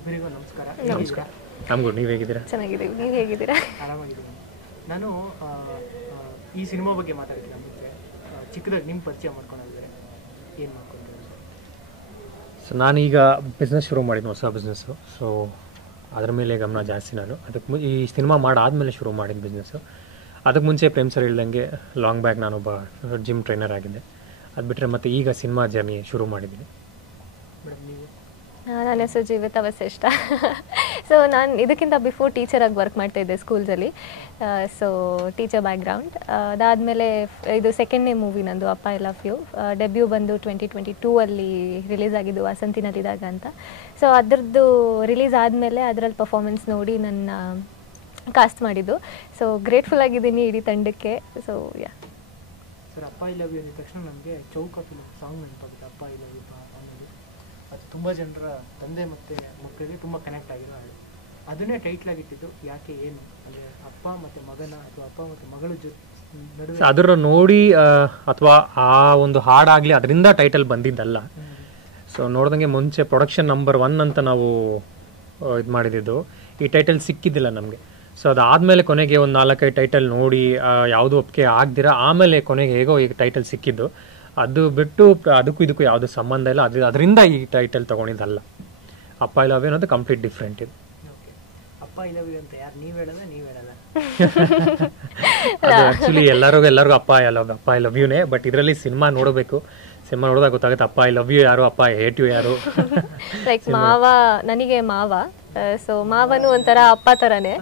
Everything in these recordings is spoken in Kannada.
ಇಬ್ಬರಿಗೂ ನಮಸ್ಕಾರ. ನಮಸ್ಕಾರ. ನಮಗೂ. ನೀವು ಹೇಗಿದ್ದೀರಾ? ಚೆನ್ನಾಗಿದ್ದೀವಿ. ನೀವು ಹೇಗಿದ್ದೀರಾ? ಆರಾಮಾಗಿದ್ದೀನಿ. ನಾನು ಈ ಸಿನಿಮಾ ಬಗ್ಗೆ ಮಾತಾಡ್ತೀನಿ. ಮುಂಚೆ ಚಿಕ್ಕದಾಗಿ ನಿಮ್ಮ ಪರಿಚಯ ಮಾಡ್ಕೊಂಡಿದ್ದಾರೆ, ಏನು ಮಾಡ್ಕೊಂಡ್ರೆ? ಸೊ ನಾನೀಗ ಬಿಸ್ನೆಸ್ ಶುರು ಮಾಡಿದ್ದು, ಹೊಸ ಬಿಸ್ನೆಸ್ಸು. ಸೊ ಅದ್ರ ಮೇಲೆ ಗಮನ ಜಾಸ್ತಿ. ನಾನು ಅದಕ್ಕೆ ಈ ಸಿನಿಮಾ ಮಾಡಾದ್ಮೇಲೆ ಶುರು ಮಾಡಿದ ಬಿಸ್ನೆಸ್ಸು. ಅದಕ್ಕೆ ಮುಂಚೆ ಪ್ರೇಮ್ ಸರ್ ಹೇಳ್ದಂಗೆ ಲಾಂಗ್ ಬ್ಯಾಕ್ ನಾನೊಬ್ಬ ಜಿಮ್ ಟ್ರೈನರ್ ಆಗಿದ್ದೆ. ಅದು ಬಿಟ್ಟರೆ ಮತ್ತೆ ಈಗ ಸಿನಿಮಾ ಜರ್ನಿ ಶುರು ಮಾಡಿದ್ದೀನಿ. ಮೇಡಮ್ ನೀವು? ನನ್ನ ಹೆಸರು ಜೀವಿತ ವಸಿಷ್ಠ. ಸೊ ನಾನು ಇದಕ್ಕಿಂತ ಬಿಫೋರ್ ಟೀಚರಾಗಿ ವರ್ಕ್ ಮಾಡ್ತಾಯಿದ್ದೆ ಸ್ಕೂಲ್ಸಲ್ಲಿ. So teacher background. ಅದಾದಮೇಲೆ ಇದು ಸೆಕೆಂಡ್ನೇ ಮೂವಿ ನಂದು, ಅಪ್ಪ ಐ ಲವ್ ಯು. ಡೆಬ್ಯೂ ಬಂದು 2022 ಅಲ್ಲಿ ರಿಲೀಸ್ ಆಗಿದ್ದು, ವಸಂತಿನಲ್ಲಿದ್ದಾಗ ಅಂತ. ಸೊ ಅದರದ್ದು ರಿಲೀಸ್ ಆದಮೇಲೆ ಅದರಲ್ಲಿ ಪರ್ಫಾರ್ಮೆನ್ಸ್ ನೋಡಿ ನನ್ನ ಕಾಸ್ಟ್ ಮಾಡಿದ್ದು. ಸೊ ಗ್ರೇಟ್ಫುಲ್ ಆಗಿದ್ದೀನಿ ಇಡೀ ತಂಡಕ್ಕೆ. ಸೊ ಯಾ ಸರ್, ಅಪ್ಪ ಐ ಲವ್ ಯು ಅಂದ ತಕ್ಷಣ ನಮಗೆ ಚೌಕ ಫಿಲ್ಮ್ ಸಾಂಗ್ ನೆನಪಾಗುತ್ತೆ. ಅಪ್ಪ ಐ ಲವ್ ಯು ಅನ್ನೋದು ಅದು ತುಂಬ ಜನರ ತಂದೆ ಮತ್ತು ಮಕ್ಕಳಿಗೆ ತುಂಬ ಕನೆಕ್ಟ್ ಆಗಿರೋ ಹಾಡು. ಅದನ್ನೇ ಟೈಟ್ಲಾಗಿ ಇಟ್ಟಿದ್ದು ಯಾಕೆ, ಏನು ಅಂದರೆ ಅಪ್ಪ ಮತ್ತು ಮಗನ ಅಥವಾ ಅಪ್ಪ ಮತ್ತು ಮಗಳ ನಡುವೆ ಅದರ ನೋಡಿ ಅಥವಾ ಆ ಒಂದು ಹಾಡಾಗಲಿ ಅದರಿಂದ ಟೈಟಲ್ ಬಂದಿದ್ದಲ್ಲ. ಸೊ ನೋಡ್ದಂಗೆ ಮುಂಚೆ ಪ್ರೊಡಕ್ಷನ್ ನಂಬರ್ 1 ಅಂತ ನಾವು ಇದು ಮಾಡಿದ್ದು. ಈ ಟೈಟಲ್ ಸಿಕ್ಕಿದ್ದಿಲ್ಲ ನಮಗೆ. ಸೊ ಅದಾದಮೇಲೆ ಕೊನೆಗೆ ಒಂದು 4-5 ಟೈಟಲ್ ನೋಡಿ ಯಾವುದು ಒಪ್ಪಿಗೆ ಆಗ್ದಿರ ಆಮೇಲೆ ಕೊನೆಗೆ ಹೇಗೋ ಈ ಟೈಟಲ್ ಸಿಕ್ಕಿದ್ದು. ಅದು ಬಿಟ್ಟು ಅದಕ್ಕೂ ಇದಕ್ಕೂ ಯಾವುದು ಸಂಬಂಧ ಇಲ್ಲ. ಅದರಿಂದ ಈ ಟೈಟಲ್ ತೊಗೊಂಡಿದ್ದಲ್ಲ. ಅಪ್ಪ ಐ ಲವ್ ಯು ಅನ್ನೋದು ಕಂಪ್ಲೀಟ್ ಡಿಫ್ರೆಂಟ್ ಇದು. ಓಕೆ, ಅಪ್ಪ ಐ ಲವ್ ಯು ಅಂತ ಯಾರು ನೀವು ಹೇಳೋದ ನೀವು ಹೇಳೋದ? ಅದು ಆ್ಯಕ್ಚುಲಿ ಎಲ್ಲರಿಗೂ ಅಪ್ಪ ಐ ಲವ್ ಯುನೇ. ಬಟ್ ಇದರಲ್ಲಿ ಸಿನಿಮಾ ನೋಡಬೇಕು. ಸಿನಿಮಾ ನೋಡಿದಾಗ ಗೊತ್ತಾಗುತ್ತೆ ಅಪ್ಪ ಐ ಲವ್ ಯು ಯಾರು, ಅಪ್ಪ ಐ ಹೇಟ್ ಯು ಯಾರು. ಲೈಕ್ ಮಾವ, ನನಗೆ ಮಾವ. ಸೊ ಮಾವನು ಒಂಥರ ಅಪ್ಪ ಥರನೇ.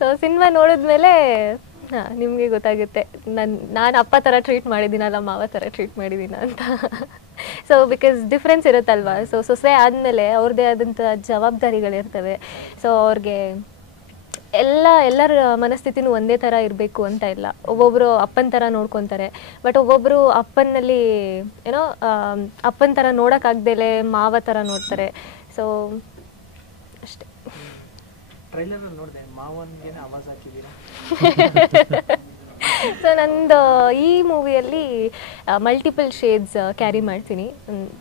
ಸೊ ಸಿನಿಮಾ ನೋಡಿದ್ಮೇಲೆ ನಿಮಗೆ ಗೊತ್ತಾಗುತ್ತೆ ನಾನು ಅಪ್ಪ ಥರ ಟ್ರೀಟ್ ಮಾಡಿದ್ದೀನಲ್ಲ, ಮಾವ ಥರ ಟ್ರೀಟ್ ಮಾಡಿದ್ದೀನ ಅಂತ. ಸೊ ಬಿಕಾಸ್ ಡಿಫ್ರೆನ್ಸ್ ಇರುತ್ತಲ್ವಾ. ಸೊ ಸೊಸೆ ಆದಮೇಲೆ ಅವ್ರದ್ದೇ ಆದಂಥ ಜವಾಬ್ದಾರಿಗಳಿರ್ತವೆ. ಸೊ ಅವ್ರಿಗೆ ಎಲ್ಲರ ಮನಸ್ಥಿತಿನೂ ಒಂದೇ ಥರ ಇರಬೇಕು ಅಂತ ಇಲ್ಲ. ಒಬ್ಬೊಬ್ಬರು ಅಪ್ಪನ ಥರ ನೋಡ್ಕೊತಾರೆ, ಬಟ್ ಒಬ್ಬೊಬ್ಬರು ಅಪ್ಪನಲ್ಲಿ ಏನೋ ಅಪ್ಪನ ಥರ ನೋಡೋಕ್ಕಾಗ್ದೇಲೆ ಮಾವ ಥರ ನೋಡ್ತಾರೆ. ಸೊ ಅಷ್ಟೇ. ಟ್ರೈಲರ್ ನೋಡಿದೆ, ಮಾವನಿಗೆ ಆವಾಜ್ ಹಾಕಿದ್ದೀರಾ? ಸೊ ನಂದು ಈ ಮೂವಿಯಲ್ಲಿ ಮಲ್ಟಿಪಲ್ ಶೇಡ್ಸ್ ಕ್ಯಾರಿ ಮಾಡ್ತೀನಿ.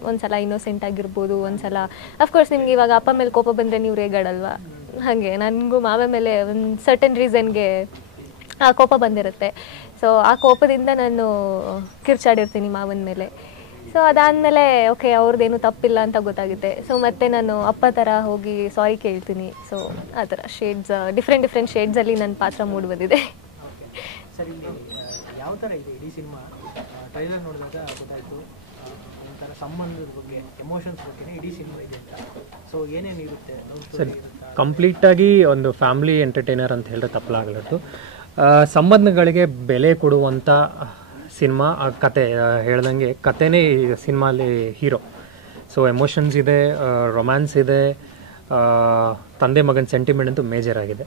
ಒಂದ್ಸಲ ಇನ್ನೋಸೆಂಟ್ ಆಗಿರ್ಬೋದು, ಒಂದ್ಸಲ ಅಫ್ಕೋರ್ಸ್ ನಿಮ್ಗೆ ಇವಾಗ ಅಪ್ಪ ಮೇಲೆ ಕೋಪ ಬಂದರೆ ನೀವು ರೇಗಾಡಲ್ವಾ, ಹಾಗೆ ನನಗೂ ಮಾವ ಮೇಲೆ ಒಂದು ಸರ್ಟನ್ ರೀಸನ್ಗೆ ಆ ಕೋಪ ಬಂದಿರುತ್ತೆ. ಸೊ ಆ ಕೋಪದಿಂದ ನಾನು ಕಿರ್ಚಾಡಿರ್ತೀನಿ ಮಾವನ ಮೇಲೆ. ಸೊ ಅದಾದಮೇಲೆ ಓಕೆ ಅವ್ರದ್ದೇನು ತಪ್ಪಿಲ್ಲ ಅಂತ ಗೊತ್ತಾಗುತ್ತೆ. ಸೊ ಮತ್ತೆ ನಾನು ಅಪ್ಪ ಥರ ಹೋಗಿ ಸಾರಿ ಕೇಳ್ತೀನಿ. ಸೊ ಆ ಥರ ಶೇಡ್ಸ್, ಡಿಫ್ರೆಂಟ್ ಶೇಡ್ಸಲ್ಲಿ ನನ್ನ ಪಾತ್ರ ಮೂಡಿ ಬಂದಿದೆ. ಸರ್, ಇಲ್ಲಿ ಯಾವ ಥರ ಇದೆ ಇಡೀ ಸಿನಿಮಾ? ಟ್ರೈಲರ್ ನೋಡಿದಾಗ ಗೊತ್ತಾಯಿತು ಒಂಥರ ಸಂಬಂಧದ ಬಗ್ಗೆ, ಎಮೋಷನ್ಸ್ ಬಗ್ಗೆ ಇಡೀ ಸಿನಿಮಾ ಇದೆ ಅಂತ. ಸೊ ಏನೇನು ಇರುತ್ತೆ? ಸರ್, ಕಂಪ್ಲೀಟಾಗಿ ಒಂದು ಫ್ಯಾಮಿಲಿ ಎಂಟರ್ಟೈನರ್ ಅಂತ ಹೇಳಿದ್ರೆ ತಪ್ಪಲಾಗಲತ್ತು. ಸಂಬಂಧಗಳಿಗೆ ಬೆಲೆ ಕೊಡುವಂಥ ಸಿನಿಮಾ. ಆ ಕತೆ ಹೇಳ್ದಂಗೆ ಕತೆನೇ ಸಿನಿಮಾಲಿ ಹೀರೋ. ಸೊ ಎಮೋಷನ್ಸ್ ಇದೆ, ರೊಮ್ಯಾನ್ಸ್ ಇದೆ, ತಂದೆ ಮಗನ ಸೆಂಟಿಮೆಂಟ್ ಅಂತೂ ಮೇಜರ್ ಆಗಿದೆ.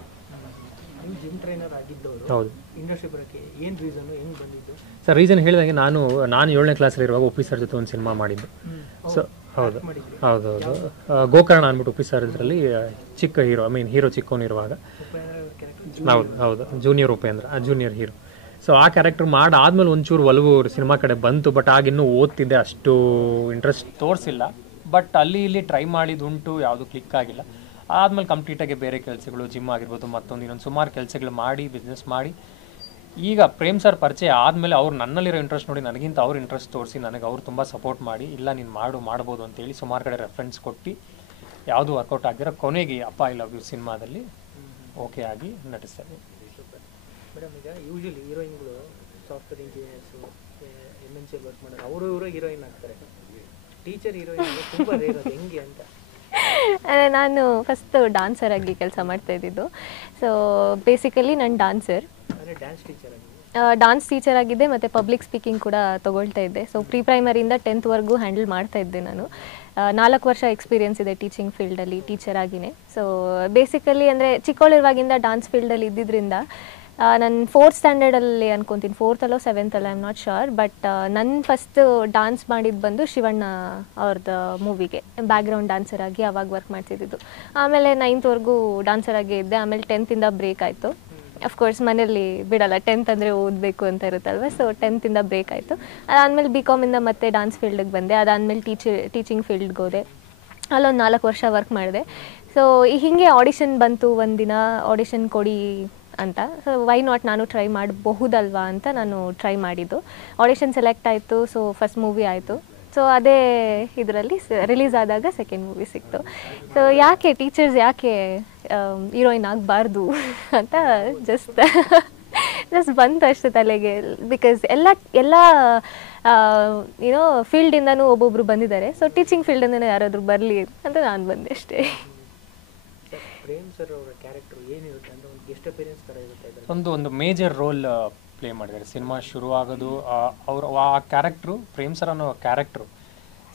ನೀವು ಜಿಮ್ ಟ್ರೈನರ್ ಆಗಿದ್ದವರು, ಹೌದು. ಇಂಡಸ್ಟ್ರಿ ಬರೋಕ್ಕೆ ಏನು ರೀಸನ್ನು, ಹೆಂಗೆ ಬಂದಿದ್ದು? ಸರ್, ರೀಸನ್ ಹೇಳಿದಂಗೆ ನಾನು 7ನೇ ಕ್ಲಾಸಲ್ಲಿರುವಾಗ ಉಪ್ಪಿ ಸರ್ ಜೊತೆ ಒಂದು ಸಿನಿಮಾ ಮಾಡಿದ್ದು. ಸೊ ಹೌದು. ಗೋಕರ್ಣ ಅಂದ್ಬಿಟ್ಟು ಉಪ್ಪಿ ಸರ್ ಇದರಲ್ಲಿ ಚಿಕ್ಕ ಹೀರೋ, ಹೀರೋ ಚಿಕ್ಕವನಿರುವಾಗ. ಹೌದು, junior Upendra, junior hero. So ಆ ಕ್ಯಾರೆಕ್ಟರ್ ಮಾಡಾದ್ಮೇಲೆ ಒಂಚೂರು ಒಲವು ಸಿನಿಮಾ ಕಡೆ ಬಂತು. ಬಟ್ ಆಗಿನ್ನೂ ಓದ್ತಿದ್ದೆ, ಅಷ್ಟು ಇಂಟ್ರೆಸ್ಟ್ ತೋರಿಸಿಲ್ಲ. ಬಟ್ ಅಲ್ಲಿ ಇಲ್ಲಿ ಟ್ರೈ ಮಾಡಿದುಂಟು, ಯಾವುದು ಕ್ಲಿಕ್ ಆಗಿಲ್ಲ. ಆದಮೇಲೆ ಕಂಪ್ಲೀಟಾಗಿ ಬೇರೆ ಕೆಲಸಗಳು, ಜಿಮ್ ಆಗಿರ್ಬೋದು, ಮತ್ತೊಂದು ಇನ್ನೊಂದು ಸುಮಾರು ಕೆಲಸಗಳು ಮಾಡಿ ಬಿಸ್ನೆಸ್ ಮಾಡಿ ಈಗ ಪ್ರೇಮ್ ಸರ್ ಪರಿಚಯ ಆದಮೇಲೆ ಅವ್ರು ನನ್ನಲ್ಲಿರೋ ಇಂಟ್ರೆಸ್ಟ್ ನೋಡಿ ನನಗಿಂತ ಅವ್ರು ಇಂಟ್ರೆಸ್ಟ್ ತೋರಿಸಿ ನನಗೆ ಅವ್ರು ತುಂಬ ಸಪೋರ್ಟ್ ಮಾಡಿ, ಇಲ್ಲ ನೀನು ಮಾಡ್ಬೋದು ಅಂತೇಳಿ ಸುಮಾರು ಕಡೆ ರೆಫರೆನ್ಸ್ ಕೊಟ್ಟು ಯಾವುದು ವರ್ಕೌಟ್ ಆಗಿರೋ ಕೊನೆಗೆ ಅಪ್ಪ ಐ ಲವ್ ಯು ಸಿನಿಮಾದಲ್ಲಿ ಓಕೆ ಆಗಿ ನಟಿಸ್ತಾರೆ. ಮೇಡಮ್, ಈಗ ಯೂಶಲಿ ಹೀರೋಯಿನ್ಗಳು ಸಾಫ್ಟ್ವೇರ್ ಇಂಜಿನಿಯರ್ಸು, MNC ವರ್ಕ್ ಮಾಡೋರು, ಅವರು ಹೀರೋಯಿನ್ ಆಗ್ತಾರೆ. ಟೀಚರ್ ಹೀರೋಯಿನ್ ತುಂಬ ರೇರ್. ಅದು ಹೆಂಗೆ ಅಂತ? ನಾನು ಫಸ್ಟ್ ಡಾನ್ಸರ್ ಆಗಿ ಕೆಲಸ ಮಾಡ್ತಾ ಇದ್ದಿದ್ದು. ಸೊ ಬೇಸಿಕಲಿ ನಾನು ಡಾನ್ಸರ್, ಡ್ಯಾನ್ಸ್ ಟೀಚರ್ ಆಗಿ ಡಾನ್ಸ್ ಟೀಚರ್ ಆಗಿದ್ದೆ ಮತ್ತು ಪಬ್ಲಿಕ್ ಸ್ಪೀಕಿಂಗ್ ಕೂಡ ತೊಗೊಳ್ತಾ ಇದ್ದೆ. ಸೊ ಪ್ರೀ ಪ್ರೈಮರಿಯಿಂದ 10th ಹ್ಯಾಂಡಲ್ ಮಾಡ್ತಾ ಇದ್ದೆ ನಾನು. 4 ವರ್ಷ ಎಕ್ಸ್ಪೀರಿಯನ್ಸ್ ಇದೆ ಟೀಚಿಂಗ್ ಫೀಲ್ಡಲ್ಲಿ, ಟೀಚರ್ ಆಗಿನೇ. ಸೊ ಬೇಸಿಕಲಿ ಅಂದರೆ ಚಿಕ್ಕವಳಿರುವಾಗಿಂದ ಡಾನ್ಸ್ ಫೀಲ್ಡಲ್ಲಿ ಇದ್ದಿದ್ದರಿಂದ ನಾನು 4th ಸ್ಟ್ಯಾಂಡರ್ಡಲ್ಲಿ ಅನ್ಕೊತೀನಿ, 4th ಅಲ್ಲೋ 7th ಅಲ್ಲ, I am not sure. But ನನ್ನ ಫಸ್ಟ್ ಡಾನ್ಸ್ ಮಾಡಿದ್ದು ಬಂದು ಶಿವಣ್ಣ ಅವ್ರದ್ದು ಮೂವಿಗೆ ಬ್ಯಾಕ್ಗ್ರೌಂಡ್ ಡಾನ್ಸರ್ ಆಗಿ ಅವಾಗ ವರ್ಕ್ ಮಾಡ್ತಿದ್ದು. ಆಮೇಲೆ 9th ಡಾನ್ಸರ್ ಆಗೇ ಇದ್ದೆ. ಆಮೇಲೆ 10th ಬ್ರೇಕ್ ಆಯಿತು. ಅಫ್ಕೋರ್ಸ್ ಮನೇಲಿ ಬಿಡಲ್ಲ, 10th ಅಂದರೆ ಓದಬೇಕು ಅಂತ ಇರುತ್ತಲ್ವ. ಸೊ 10th ಬ್ರೇಕ್ ಆಯಿತು. ಅದಾದಮೇಲೆ BCom ಮತ್ತೆ ಡಾನ್ಸ್ ಫೀಲ್ಡಿಗೆ ಬಂದೆ. ಅದಾದಮೇಲೆ ಟೀಚಿಂಗ್ ಫೀಲ್ಡ್ಗೆ ಹೋದೆ. ಅಲ್ಲೊಂದು 4 ವರ್ಷ ವರ್ಕ್ ಮಾಡಿದೆ. ಸೊ ಹೀಗೆ ಆಡಿಷನ್ ಬಂತು ಒಂದಿನ, ಆಡಿಷನ್ ಕೊಡಿ ಅಂತ. ಸೊ ವೈ ನಾಟ್, ನಾನು ಟ್ರೈ ಮಾಡಬಹುದಲ್ವಾ ಅಂತ ನಾನು ಟ್ರೈ ಮಾಡಿದ್ದು. ಆಡಿಷನ್ ಸೆಲೆಕ್ಟ್ ಆಯಿತು. ಸೊ ಫಸ್ಟ್ ಮೂವಿ ಆಯಿತು. ಸೊ ಅದೇ ಇದರಲ್ಲಿ ರಿಲೀಸ್ ಆದಾಗ ಸೆಕೆಂಡ್ ಮೂವಿ ಸಿಕ್ತು. ಸೊ ಯಾಕೆ ಟೀಚರ್ಸ್ ಯಾಕೆ ಹೀರೋಯಿನ್ ಆಗಬಾರ್ದು ಅಂತ ಜಸ್ಟ್ ಬಂತು ಅಷ್ಟು ತಲೆಗೆ. ಬಿಕಾಸ್ ಎಲ್ಲ ಏನೋ ಫೀಲ್ಡಿಂದನೂ ಒಬ್ಬೊಬ್ರು ಬಂದಿದ್ದಾರೆ. ಸೊ ಟೀಚಿಂಗ್ ಫೀಲ್ಡಿಂದನೂ ಯಾರಾದರೂ ಬರಲಿ ಅಂತ ನಾನು ಬಂದೆ ಅಷ್ಟೇ. ಪ್ರೇಮ್ ಸರ್ ಅವರ ಕ್ಯಾರೆಕ್ಟರ್ ಏನಿರುತ್ತೆ ಅಂತ ಒಂದು ಗೆಸ್ಟ್ ಅಪಿಯರೆನ್ಸ್ ಥರ ಇರುತ್ತೆ. ಒಂದು ಮೇಜರ್ ರೋಲ್ ಪ್ಲೇ ಮಾಡಿದ್ದಾರೆ. ಸಿನಿಮಾ ಶುರುವಾಗೋದು ಅವರು ಆ ಕ್ಯಾರೆಕ್ಟ್ರು, ಪ್ರೇಮ್ ಸರ್ ಅನ್ನೋ ಕ್ಯಾರೆಕ್ಟ್ರು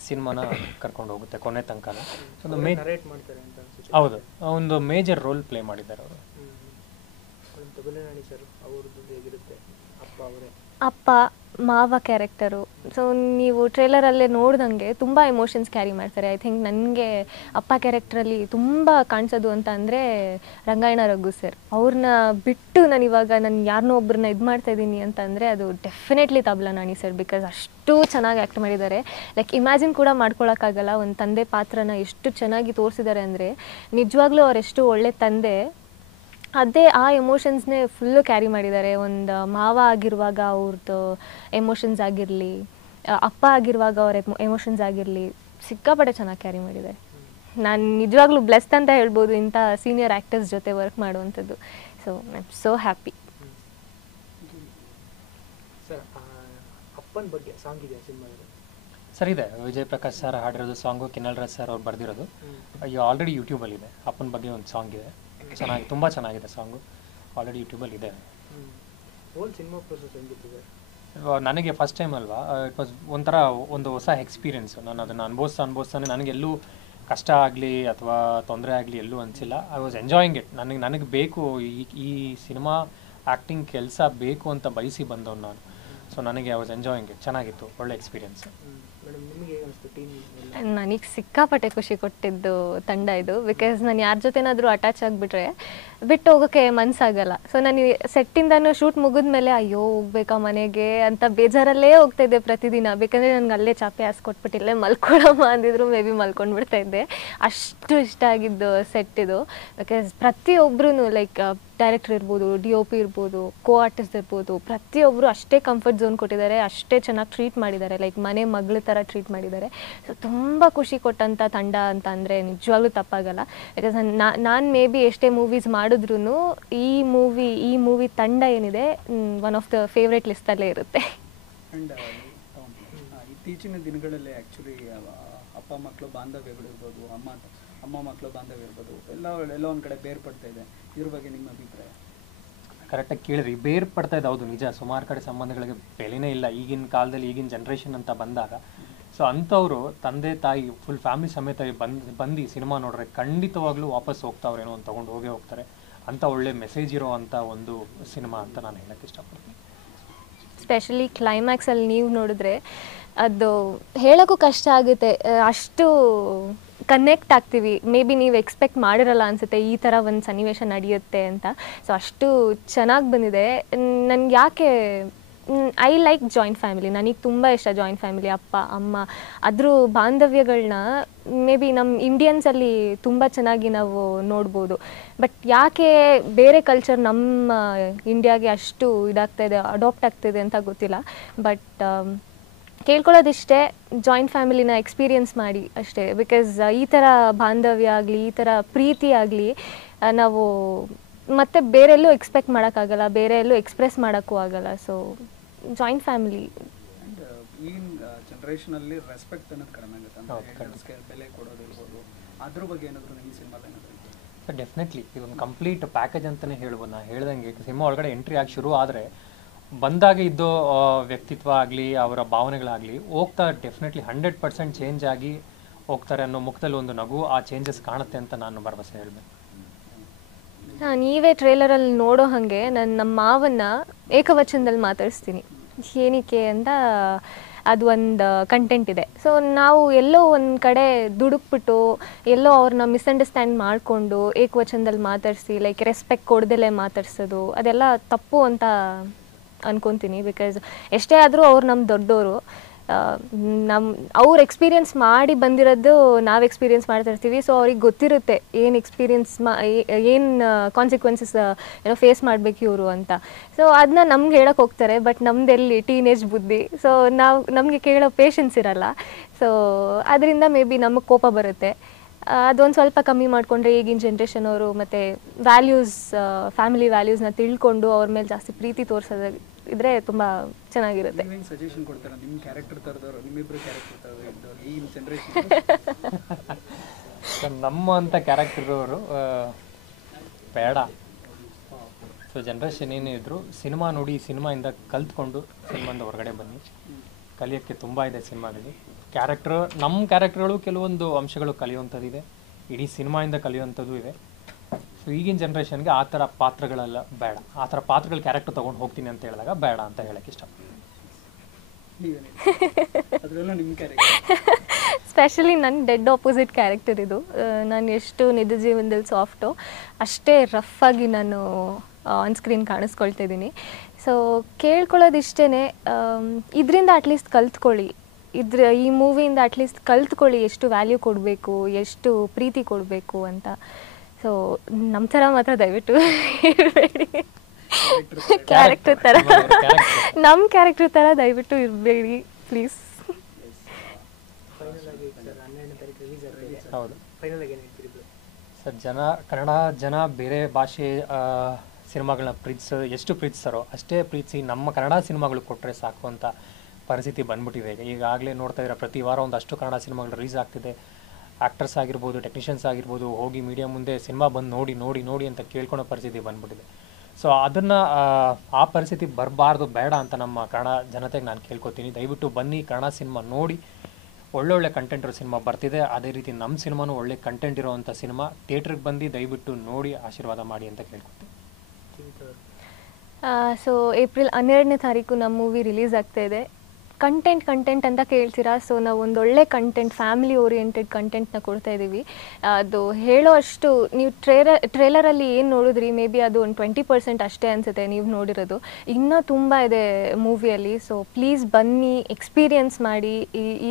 ಸಿನಿಮಾನ ಕರ್ಕೊಂಡು ಹೋಗುತ್ತೆ ಕೊನೆ ತನಕ. ಹೌದು, ಒಂದು ಮೇಜರ್ ರೋಲ್ ಪ್ಲೇ ಮಾಡಿದ್ದಾರೆ ಅವರು. ಸರ್ ಅವ್ರದ್ದು ಹೇಗಿರುತ್ತೆ? ಅಪ್ಪ ಮಾವ ಕ್ಯಾರೆಕ್ಟರು. ಸೊ ನೀವು ಟ್ರೇಲರಲ್ಲೇ ನೋಡ್ದಂಗೆ ತುಂಬ ಎಮೋಷನ್ಸ್ ಕ್ಯಾರಿ ಮಾಡ್ತಾರೆ. ಐ ಥಿಂಕ್ ನನಗೆ ಅಪ್ಪ ಕ್ಯಾರೆಕ್ಟ್ರಲ್ಲಿ ತುಂಬ ಕಾಣಿಸೋದು ಅಂತ ಅಂದರೆ ರಂಗಾಯಣ ರಘು ಸರ್. ಅವ್ರನ್ನ ಬಿಟ್ಟು ನಾನು ಇವಾಗ ಯಾರನ್ನೋ ಒಬ್ಬರನ್ನ ಇದು ಮಾಡ್ತಾಯಿದ್ದೀನಿ ಅಂತ ಅಂದರೆ ಅದು definitely tabla Nani sir. Because ಅಷ್ಟು ಚೆನ್ನಾಗಿ ಆ್ಯಕ್ಟ್ ಮಾಡಿದ್ದಾರೆ. ಲೈಕ್ ಇಮ್ಯಾಜಿನ್ ಕೂಡ ಮಾಡ್ಕೊಳಕ್ಕಾಗಲ್ಲ ಒಂದು ತಂದೆ ಪಾತ್ರನ ಎಷ್ಟು ಚೆನ್ನಾಗಿ ತೋರಿಸಿದ್ದಾರೆ ಅಂದರೆ. ನಿಜವಾಗ್ಲೂ ಅವರೆಷ್ಟು ಒಳ್ಳೆ ತಂದೆ, ಅದೇ ಆ ಎಮೋಷನ್ಸ್ನೇ ಫುಲ್ಲು ಕ್ಯಾರಿ ಮಾಡಿದ್ದಾರೆ. ಒಂದು ಮಾವ ಆಗಿರುವಾಗ ಅವ್ರದ್ದು ಎಮೋಷನ್ಸ್ ಆಗಿರಲಿ, ಅಪ್ಪ ಆಗಿರುವಾಗ ಅವ್ರ ಎಮೋಷನ್ಸ್ ಆಗಿರಲಿ, ಸಿಕ್ಕಾಪಟ್ಟೆ ಚೆನ್ನಾಗಿ ಕ್ಯಾರಿ ಮಾಡಿದ್ದಾರೆ. ನಾನು ನಿಜವಾಗ್ಲೂ ಬ್ಲೆಸ್ಡ್ ಅಂತ ಹೇಳ್ಬೋದು ಇಂಥ ಸೀನಿಯರ್ ಆ್ಯಕ್ಟರ್ಸ್ ಜೊತೆ ವರ್ಕ್ ಮಾಡುವಂಥದ್ದು. So I am so happy. Sir ಅಪ್ಪನ ಬಗ್ಗೆ ಸಾಂಗ್ ಇದೆಯಾ ಸಿನಿಮಾದಲ್ಲಿ? ಸರ್ ಇದೆ, ವಿಜಯ್ ಪ್ರಕಾಶ್ ಸರ್ ಹಾಡಿರೋದು ಸಾಂಗು, ಕಿನ್ನಲ್ ರಾಜ್ ಸರ್ ಅವ್ರು ಬರೆದಿರೋದು. ಆಲ್ರೆಡಿ ಯೂಟ್ಯೂಬಲ್ಲಿದೆ. ಅಪ್ಪನ ಬಗ್ಗೆ ಒಂದು ಸಾಂಗ್ ಇದೆ, ಚೆನ್ನಾಗಿ, ತುಂಬ ಚೆನ್ನಾಗಿದೆ ಸಾಂಗು, ಆಲ್ರೆಡಿ ಯೂಟ್ಯೂಬಲ್ಲಿ ಇದೆ. ಹೋಲ್ ಸಿನಿಮಾ ಪ್ರೊಸೆಸ್ ಹೆಂಗಿತ್ತು? ನನಗೆ ಫಸ್ಟ್ ಟೈಮ್ ಅಲ್ವಾ, ಇಟ್ ವಾಸ್ ಒಂಥರ ಒಂದು ಹೊಸ ಎಕ್ಸ್ಪೀರಿಯೆನ್ಸು. ನಾನು ಅದನ್ನು ಅನುಭವಿಸ್ತಾನೆ ನನಗೆಲ್ಲೂ ಕಷ್ಟ ಆಗಲಿ ಅಥವಾ ತೊಂದರೆ ಆಗಲಿ ಎಲ್ಲೂ ಅನಿಸಿಲ್ಲ. I was enjoying it. ನನಗೆ ಬೇಕು ಈ ಸಿನಿಮಾ ಆ್ಯಕ್ಟಿಂಗ್ ಕೆಲಸ ಬೇಕು ಅಂತ ಬಯಸಿ ಬಂದವನು ನಾನು. ಸೊ ನನಗೆ ಐ ವಾಸ್ ಎಂಜಾಯಿಂಗ್ ಇಟ್. ಚೆನ್ನಾಗಿತ್ತು, ಒಳ್ಳೆ ಎಕ್ಸ್ಪೀರಿಯೆನ್ಸ್. ನನಗೆ ಸಿಕ್ಕಾಪಟ್ಟೆ ಖುಷಿ ಕೊಟ್ಟಿದ್ದು ತಂಡ ಇದು. ಬಿಕಾಸ್ ನಾನು ಯಾರ ಜೊತೆನಾದರೂ ಅಟ್ಯಾಚ್ ಆಗಿಬಿಟ್ರೆ ಬಿಟ್ಟು ಹೋಗೋಕ್ಕೆ ಮನಸ್ಸಾಗಲ್ಲ. ಸೊ ನಾನು ಸೆಟ್ಟಿಂದನೂ ಶೂಟ್ ಮುಗಿದ್ಮೇಲೆ ಅಯ್ಯೋ ಹೋಗ್ಬೇಕಾ ಮನೆಗೆ ಅಂತ ಬೇಜಾರಲ್ಲೇ ಹೋಗ್ತಾಯಿದ್ದೆ ಪ್ರತಿದಿನ. ಬೇಕಂದರೆ ನನಗೆ ಅಲ್ಲೇ ಚಾಪೆ ಹಾಸ್ಕೊಟ್ಬಿಟ್ಟು ಇಲ್ಲೇ ಮಲ್ಕೊಳಮ್ಮ ಅಂದಿದ್ರು ಮೇ ಬಿ ಮಲ್ಕೊಂಡ್ಬಿಡ್ತಾ ಇದ್ದೆ. ಅಷ್ಟು ಇಷ್ಟ ಆಗಿದ್ದು ಸೆಟ್ ಇದು. ಬಿಕಾಸ್ ಪ್ರತಿಯೊಬ್ಬರೂ ಲೈಕ್ ಡೈರೆಕ್ಟರ್ ಇರ್ಬೋದು, DOP ಇರ್ಬೋದು, ಕೋ ಆರ್ಟಿಸ್ಟ್ ಇರ್ಬೋದು, ಪ್ರತಿಯೊಬ್ಬರು ಅಷ್ಟೇ ಕಂಫರ್ಟ್ ಝೋನ್ ಕೊಟ್ಟಿದ್ದಾರೆ, ಅಷ್ಟೇ ಚೆನ್ನಾಗಿ ಟ್ರೀಟ್ ಮಾಡಿದ್ದಾರೆ. ಲೈಕ್ ಮನೆ ಮಗಳ ಥರ ಟ್ರೀಟ್ ಮಾಡಿದ್ದಾರೆ. ಸೊ ತುಂಬ ಖುಷಿ ಕೊಟ್ಟಂಥ ತಂಡ ಅಂತ ಅಂದರೆ ನಿಜವಾಗ್ಲೂ ತಪ್ಪಾಗಲ್ಲ. ಬಿಕಾಸ್ ನಾನು ಮೇ ಬಿ ಎಷ್ಟೇ ಮೂವೀಸ್ ಮಾಡಿದ್ರೂ ಈ ಮೂವಿ ತಂಡ ಏನಿದೆ ಒನ್ ಆಫ್ ದ ಫೇವ್ರೇಟ್ ಲಿಸ್ಟಲ್ಲೇ ಇರುತ್ತೆ. ಆ್ಯಂಡ್ ಇತ್ತೀಚಿನ ದಿನಗಳಲ್ಲಿ ಆ್ಯಕ್ಚುಲಿ ಅಪ್ಪ ಮಕ್ಕಳು ಬಾಂಧವ್ಯಗಳು ಇರ್ಬೋದು, ಅಮ್ಮ ಮಕ್ಕಳು ಬಾಂಧವ್ಯ ಇರ್ಬೋದು, ಎಲ್ಲ ಒಂದು ಕಡೆ ಬೇರ್ಪಡ್ತಾ ಇದೆ. ಇದ್ರ ಬಗ್ಗೆ ನಿಮ್ಮ ಅಭಿಪ್ರಾಯ? ಕರೆಕ್ಟಾಗಿ ಕೇಳಿದ್ರಿ, ಬೇರ್ಪಡ್ತಾ ಇದೆ. ಹೌದು, ನಿಜ. ಸುಮಾರು ಕಡೆ ಸಂಬಂಧಗಳಿಗೆ ಬೆಲೆನೇ ಇಲ್ಲ ಈಗಿನ ಕಾಲದಲ್ಲಿ, ಈಗಿನ ಜನ್ರೇಷನ್ ಅಂತ ಬಂದಾಗ. ಸೊ ಅಂಥವ್ರು ತಂದೆ ತಾಯಿ ಫುಲ್ ಫ್ಯಾಮಿಲಿ ಸಮೇತ ಬಂದು ಸಿನಿಮಾ ನೋಡ್ರೆ ಖಂಡಿತವಾಗ್ಲೂ ವಾಪಸ್ ಹೋಗ್ತಾವ್ರೇನೋ ಅಂತ ತೊಗೊಂಡು ಹೋಗ್ತಾರೆ. ಅಂಥ ಒಳ್ಳೆ ಮೆಸೇಜ್ ಇರೋ ಅಂಥ ಒಂದು ಸಿನಿಮಾ ಅಂತ ನಾನು ಹೇಳಕ್ಕೆ ಇಷ್ಟಪಡ್ತೀನಿ. ಸ್ಪೆಷಲಿ ಕ್ಲೈಮ್ಯಾಕ್ಸಲ್ಲಿ ನೀವು ನೋಡಿದ್ರೆ ಅದು ಹೇಳೋಕ್ಕೂ ಕಷ್ಟ ಆಗುತ್ತೆ. ಅಷ್ಟು ಕನೆಕ್ಟ್ ಆಗ್ತೀವಿ. ಮೇ ಬಿ ನೀವು ಎಕ್ಸ್ಪೆಕ್ಟ್ ಮಾಡಿರಲ್ಲ ಅನಿಸುತ್ತೆ ಈ ಥರ ಒಂದು ಸನ್ನಿವೇಶ ನಡೆಯುತ್ತೆ ಅಂತ. ಸೊ ಅಷ್ಟು ಚೆನ್ನಾಗಿ ಬಂದಿದೆ. ನನಗೆ ಯಾಕೆ ಐ ಲೈಕ್ ಜಾಯಿಂಟ್ ಫ್ಯಾಮಿಲಿ. ನನಗೆ ತುಂಬ ಇಷ್ಟ ಜಾಯಿಂಟ್ ಫ್ಯಾಮಿಲಿ. ಅಪ್ಪ ಅಮ್ಮ ಅದ್ರ ಬಾಂಧವ್ಯಗಳನ್ನ ಮೇ ಬಿ ನಮ್ಮ ಇಂಡಿಯನ್ಸಲ್ಲಿ ತುಂಬ ಚೆನ್ನಾಗಿ ನಾವು ನೋಡ್ಬೋದು. ಬಟ್ ಯಾಕೆ ಬೇರೆ ಕಲ್ಚರ್ ನಮ್ಮ ಇಂಡಿಯಾಗೆ ಅಷ್ಟು ಇದಾಗ್ತಾ ಇದೆ, ಅಡಾಪ್ಟ್ ಆಗ್ತಿದೆ ಅಂತ ಗೊತ್ತಿಲ್ಲ. ಬಟ್ ಕೇಳ್ಕೊಳ್ಳೋದಿಷ್ಟೇ, ಜಾಯಿಂಟ್ ಫ್ಯಾಮಿಲಿನ ಎಕ್ಸ್ಪೀರಿಯನ್ಸ್ ಮಾಡಿ ಅಷ್ಟೇ. ಬಿಕಾಸ್ ಈ ಥರ ಬಾಂಧವ್ಯ ಆಗಲಿ, ಈ ಥರ ಪ್ರೀತಿ ಆಗಲಿ ನಾವು ಮತ್ತೆ ಬೇರೆಲ್ಲೂ ಎಕ್ಸ್ಪೆಕ್ಟ್ ಮಾಡೋಕ್ಕಾಗಲ್ಲ, ಬೇರೆಲ್ಲೂ ಎಕ್ಸ್ಪ್ರೆಸ್ ಮಾಡೋಕ್ಕೂ ಆಗಲ್ಲ. So joint family. ಈಗಿನ ಜನ್ರೇಷನಲ್ಲಿ ರೆಸ್ಪೆಕ್ಟ್ ಅನ್ನೋದು ಕಡಿಮೆ ಆಗುತ್ತೆ, ಬೆಲೆ ಕೊಡೋದಿರ್ಬೋದು. ಅದ್ರ ಬಗ್ಗೆ ಏನಾದರೂ ನಿಮ್ಮ ಸಿನಿಮಾದಲ್ಲಿ ಏನಾದರೂ? ಡೆಫಿನೆಟ್ಲಿ ಇದೊಂದು ಕಂಪ್ಲೀಟ್ ಪ್ಯಾಕೇಜ್ ಅಂತಲೇ ಹೇಳ್ಬೋದು. ನಾನು ಹೇಳ್ದಂಗೆ ಸಿನಿಮಾ ಒಳಗಡೆ ಎಂಟ್ರಿ ಆಗಿ ಶುರು ಆದರೆ ಬಂದಾಗ ಇದ್ದೋ ವ್ಯಕ್ತಿತ್ವ ಆಗಲಿ, ಅವರ ಭಾವನೆಗಳಾಗಲಿ ಹೋಗ್ತಾ ಡೆಫಿನೆಟ್ಲಿ 100% ಚೇಂಜ್ ಆಗಿ ಹೋಗ್ತಾರೆ ಅನ್ನೋ ಮುಖದಲ್ಲಿ ಒಂದು ನಗು, ಆ ಚೇಂಜಸ್ ಕಾಣುತ್ತೆ ಅಂತ ನಾನು ಭರವಸೆ ಹೇಳಬೇಕು. ನೀವೇ ಟ್ರೇಲರಲ್ಲಿ ನೋಡೋ ಹಾಗೆ ನಮ್ಮ ಮಾವನ್ನ ಏಕವಚನದಲ್ಲಿ ಮಾತಾಡಿಸ್ತೀನಿ. ಏನಕ್ಕೆ ಅಂತ ಅದು ಒಂದು ಕಂಟೆಂಟ್ ಇದೆ. ಸೊ ನಾವು ಎಲ್ಲೋ ಒಂದು ಕಡೆ ದುಡುಕ್ಬಿಟ್ಟು ಎಲ್ಲೋ ಅವ್ರನ್ನ ಮಿಸ್ಅಂಡರ್ಸ್ಟ್ಯಾಂಡ್ ಮಾಡಿಕೊಂಡು ಏಕವಚನದಲ್ಲಿ ಮಾತಾಡಿಸಿ ಲೈಕ್ ರೆಸ್ಪೆಕ್ಟ್ ಕೊಡ್ದಲೇ ಮಾತಾಡ್ಸೋದು ಅದೆಲ್ಲ ತಪ್ಪು ಅಂತ ಅನ್ಕೊತೀನಿ. ಬಿಕಾಸ್ ಎಷ್ಟೇ ಆದರೂ ಅವ್ರು ನಮ್ಮ ದೊಡ್ಡವರು. ನಮ್ಮ ಅವ್ರು ಎಕ್ಸ್ಪೀರಿಯನ್ಸ್ ಮಾಡಿ ಬಂದಿರೋದು ನಾವು ಎಕ್ಸ್ಪೀರಿಯನ್ಸ್ ಮಾಡ್ತಾ ಇರ್ತೀವಿ. ಸೊ ಅವ್ರಿಗೆ ಗೊತ್ತಿರುತ್ತೆ ಏನು ಎಕ್ಸ್ಪೀರಿಯನ್ಸ್ ಏನು ಕಾನ್ಸಿಕ್ವೆನ್ಸಸ್ ಏನೋ ಫೇಸ್ ಮಾಡಬೇಕು ಇವರು ಅಂತ. ಸೊ ಅದನ್ನ ನಮ್ಗೆ ಹೇಳಕ್ಕೆ ಹೋಗ್ತಾರೆ, ಬಟ್ ನಮ್ದೆಲ್ಲಿ ಟೀನೇಜ್ ಬುದ್ಧಿ. ಸೊ ನಮಗೆ ಕೇಳೋ ಪೇಷನ್ಸ್ ಇರಲ್ಲ. ಸೊ ಅದರಿಂದ ಮೇ ಬಿ ನಮಗೆ ಕೋಪ ಬರುತ್ತೆ. ಅದೊಂದು ಸ್ವಲ್ಪ ಕಮ್ಮಿ ಮಾಡಿಕೊಂಡ್ರೆ ಈಗಿನ ಜನ್ರೇಷನ್ ಅವರು ಮತ್ತು ವ್ಯಾಲ್ಯೂಸ್, ಫ್ಯಾಮಿಲಿ ವ್ಯಾಲ್ಯೂಸ್ನ ತಿಳ್ಕೊಂಡು ಅವ್ರ ಮೇಲೆ ಜಾಸ್ತಿ ಪ್ರೀತಿ ತೋರಿಸೋದು ಇದ್ರೆ ತುಂಬ ಚೆನ್ನಾಗಿರುತ್ತೆ. ನೀವೇನು ಸಜೆಷನ್ ಕೊಡ್ತಾರ ನಿಮ್ಮ ಕ್ಯಾರೆಕ್ಟರ್ ಥರದವರು, ನಿಮ್ಮಿಬ್ಬರು ಕ್ಯಾರೆಕ್ಟರ್ ಥರದವರು ಈಗಿನ ಜನ್ರೇಷನ್? ನಮ್ಮಂಥ ಕ್ಯಾರೆಕ್ಟರ್ ಇರೋರು ಬೇಡ. ಸೊ ಜನ್ರೇಷನ್ ಏನೇ ಇದ್ರು ಸಿನಿಮಾ ನೋಡಿ, ಸಿನಿಮಾಯಿಂದ ಕಲ್ತ್ಕೊಂಡು ಸಿನಿಮಾಯಿಂದ ಹೊರಗಡೆ ಬನ್ನಿ. ಕಲಿಯೋಕ್ಕೆ ತುಂಬ ಇದೆ ಸಿನಿಮಾದಲ್ಲಿ. ನಮ್ಮ ಕ್ಯಾರೆಕ್ಟರ್ಗಳು ಕೆಲವೊಂದು ಅಂಶಗಳು ಕಲಿಯುವಂಥದ್ದಿದೆ, ಇಡೀ ಸಿನಿಮಾಯಿಂದ ಕಲಿಯುವಂಥದ್ದು ಇದೆ. ಸೊ ಈಗಿನ ಜನ್ರೇಷನ್ಗೆ ಆ ಥರ ಪಾತ್ರಗಳೆಲ್ಲ ಬೇಡ. ಆ ಥರ ಪಾತ್ರಗಳ ಕ್ಯಾರೆಕ್ಟರ್ ತೊಗೊಂಡು ಹೋಗ್ತೀನಿ ಅಂತ ಹೇಳಿದಾಗ ಬೇಡ ಅಂತ ಹೇಳಕ್ಕೆ ಇಷ್ಟಪಡ್ತೀನಿ. ಸ್ಪೆಷಲಿ ನನ್ನ ಡೆಡ್ ಆಪೋಸಿಟ್ ಕ್ಯಾರೆಕ್ಟರ್ ಇದು. ನಾನು ಎಷ್ಟು ನಿಜ ಜೀವನದಲ್ಲಿ ಸಾಫ್ಟು ಅಷ್ಟೇ ರಫ್ ಆಗಿ ನಾನು ಆನ್ ಸ್ಕ್ರೀನ್ ಕಾಣಿಸ್ಕೊಳ್ತಾ ಇದ್ದೀನಿ. ಸೊ ಕೇಳ್ಕೊಳ್ಳೋದಿಷ್ಟೇ, ಇದರಿಂದ ಅಟ್ಲೀಸ್ಟ್ ಕಲ್ತ್ಕೊಳ್ಳಿ, ಈ ಮೂವಿಯಿಂದ ಅಟ್ಲೀಸ್ಟ್ ಕಲ್ತ್ಕೊಳ್ಳಿ ಎಷ್ಟು ವ್ಯಾಲ್ಯೂ ಕೊಡಬೇಕು, ಎಷ್ಟು ಪ್ರೀತಿ ಕೊಡಬೇಕು ಅಂತ. ಸೊ ನಮ್ಮ ಥರ ಮಾತ್ರ ದಯವಿಟ್ಟು ಇರಬೇಡಿ, ಕ್ಯಾರೆಕ್ಟರ್ ಥರ ನಮ್ಮ ಕ್ಯಾರೆಕ್ಟರ್ ಥರ ದಯವಿಟ್ಟು ಇರಬೇಡಿ ಪ್ಲೀಸ್. ಹೌದು ಸರ್, ಕನ್ನಡ ಜನ ಬೇರೆ ಭಾಷೆ ಸಿನಿಮಾಗಳನ್ನ ಎಷ್ಟು ಪ್ರೀತಿಸ್ತಾರೋ ಅಷ್ಟೇ ಪ್ರೀತಿಸಿ ನಮ್ಮ ಕನ್ನಡ ಸಿನಿಮಾಗಳು ಕೊಟ್ಟರೆ ಸಾಕು ಅಂತ ಪರಿಸ್ಥಿತಿ ಬಂದ್ಬಿಟ್ಟಿದೆ. ಈಗಾಗಲೇ ನೋಡ್ತಾ ಇದ್ದಾರೆ, ಪ್ರತಿ ವಾರ ಒಂದಷ್ಟು ಕನ್ನಡ ಸಿನಿಮಾಗಳು ರಿಲೀಸ್ ಆಗ್ತಿದೆ. ಆ್ಯಕ್ಟರ್ಸ್ ಆಗಿರ್ಬೋದು, ಟೆಕ್ನಿಷಿಯನ್ಸ್ ಆಗಿರ್ಬೋದು, ಹೋಗಿ ಮೀಡಿಯಾ ಮುಂದೆ ಸಿನಿಮಾ ಬಂದು ನೋಡಿ ನೋಡಿ ನೋಡಿ ಅಂತ ಕೇಳ್ಕೊಳೋ ಪರಿಸ್ಥಿತಿ ಬಂದ್ಬಿಟ್ಟಿದೆ. ಸೊ ಅದನ್ನು ಆ ಪರಿಸ್ಥಿತಿ ಬರಬಾರ್ದು, ಬೇಡ ಅಂತ ನಮ್ಮ ಕನ್ನಡ ಜನತೆಗೆ ನಾನು ಕೇಳ್ಕೊತೀನಿ. ದಯವಿಟ್ಟು ಬನ್ನಿ, ಕನ್ನಡ ಸಿನಿಮಾ ನೋಡಿ. ಒಳ್ಳೊಳ್ಳೆ ಕಂಟೆಂಟ್ ಇರೋ ಸಿನಿಮಾ ಬರ್ತಿದೆ. ಅದೇ ರೀತಿ ನಮ್ಮ ಸಿನಿಮಾನೂ ಒಳ್ಳೆ ಕಂಟೆಂಟ್ ಇರೋವಂಥ ಸಿನಿಮಾ. ಥಿಯೇಟ್ರಿಗೆ ಬಂದು ದಯವಿಟ್ಟು ನೋಡಿ ಆಶೀರ್ವಾದ ಮಾಡಿ ಅಂತ ಕೇಳ್ಕೊತೀನಿ. ಸೊ ಏಪ್ರಿಲ್ 12ನೇ ತಾರೀಕು ನಮ್ಮ ಮೂವಿ ರಿಲೀಸ್ ಆಗ್ತಾ ಇದೆ. ಕಂಟೆಂಟ್ ಅಂತ ಕೇಳ್ತೀರಾ. ಸೊ ನಾವು ಒಂದೊಳ್ಳೆ ಕಂಟೆಂಟ್, ಫ್ಯಾಮಿಲಿ ಓರಿಯೆಂಟೆಡ್ ಕಂಟೆಂಟ್ನ ಕೊಡ್ತಾ ಇದ್ದೀವಿ. ಅದು ಹೇಳೋ ಅಷ್ಟು ನೀವು ಟ್ರೇಲರಲ್ಲಿ ಏನು ನೋಡಿದ್ರಿ, ಮೇ ಬಿ ಅದು ಒಂದು 20% ಅಷ್ಟೇ ಅನಿಸುತ್ತೆ ನೀವು ನೋಡಿರೋದು. ಇನ್ನೂ ತುಂಬ ಇದೆ ಮೂವಿಯಲ್ಲಿ. ಸೊ ಪ್ಲೀಸ್ ಬನ್ನಿ, ಎಕ್ಸ್ಪೀರಿಯನ್ಸ್ ಮಾಡಿ.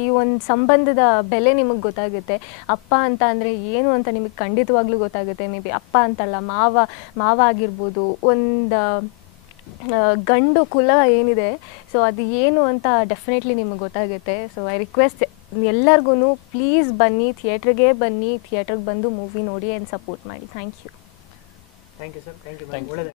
ಈ ಒಂದು ಸಂಬಂಧದ ಬೆಲೆ ನಿಮಗೆ ಗೊತ್ತಾಗುತ್ತೆ. ಅಪ್ಪ ಅಂತ ಅಂದರೆ ಏನು ಅಂತ ನಿಮಗೆ ಖಂಡಿತವಾಗ್ಲೂ ಗೊತ್ತಾಗುತ್ತೆ. ಮೇ ಬಿ ಅಪ್ಪ ಅಂತಲ್ಲ, ಮಾವ ಆಗಿರ್ಬೋದು, ಒಂದು ಗಂಡು ಕುಲ ಏನಿದೆ, ಸೊ ಅದು ಏನು ಅಂತ ಡೆಫಿನೆಟ್ಲಿ ನಿಮಗೆ ಗೊತ್ತಾಗುತ್ತೆ. ಸೊ ಐ ರಿಕ್ವೆಸ್ಟ್ ಎಲ್ಲರಿಗೂ ಪ್ಲೀಸ್ ಬನ್ನಿ, ಥಿಯೇಟ್ರಿಗೆ ಬನ್ನಿ, ಥಿಯೇಟ್ರಿಗೆ ಬಂದು ಮೂವಿ ನೋಡಿ ಆ್ಯಂಡ್ ಸಪೋರ್ಟ್ ಮಾಡಿ. Thank you sir. Thank you.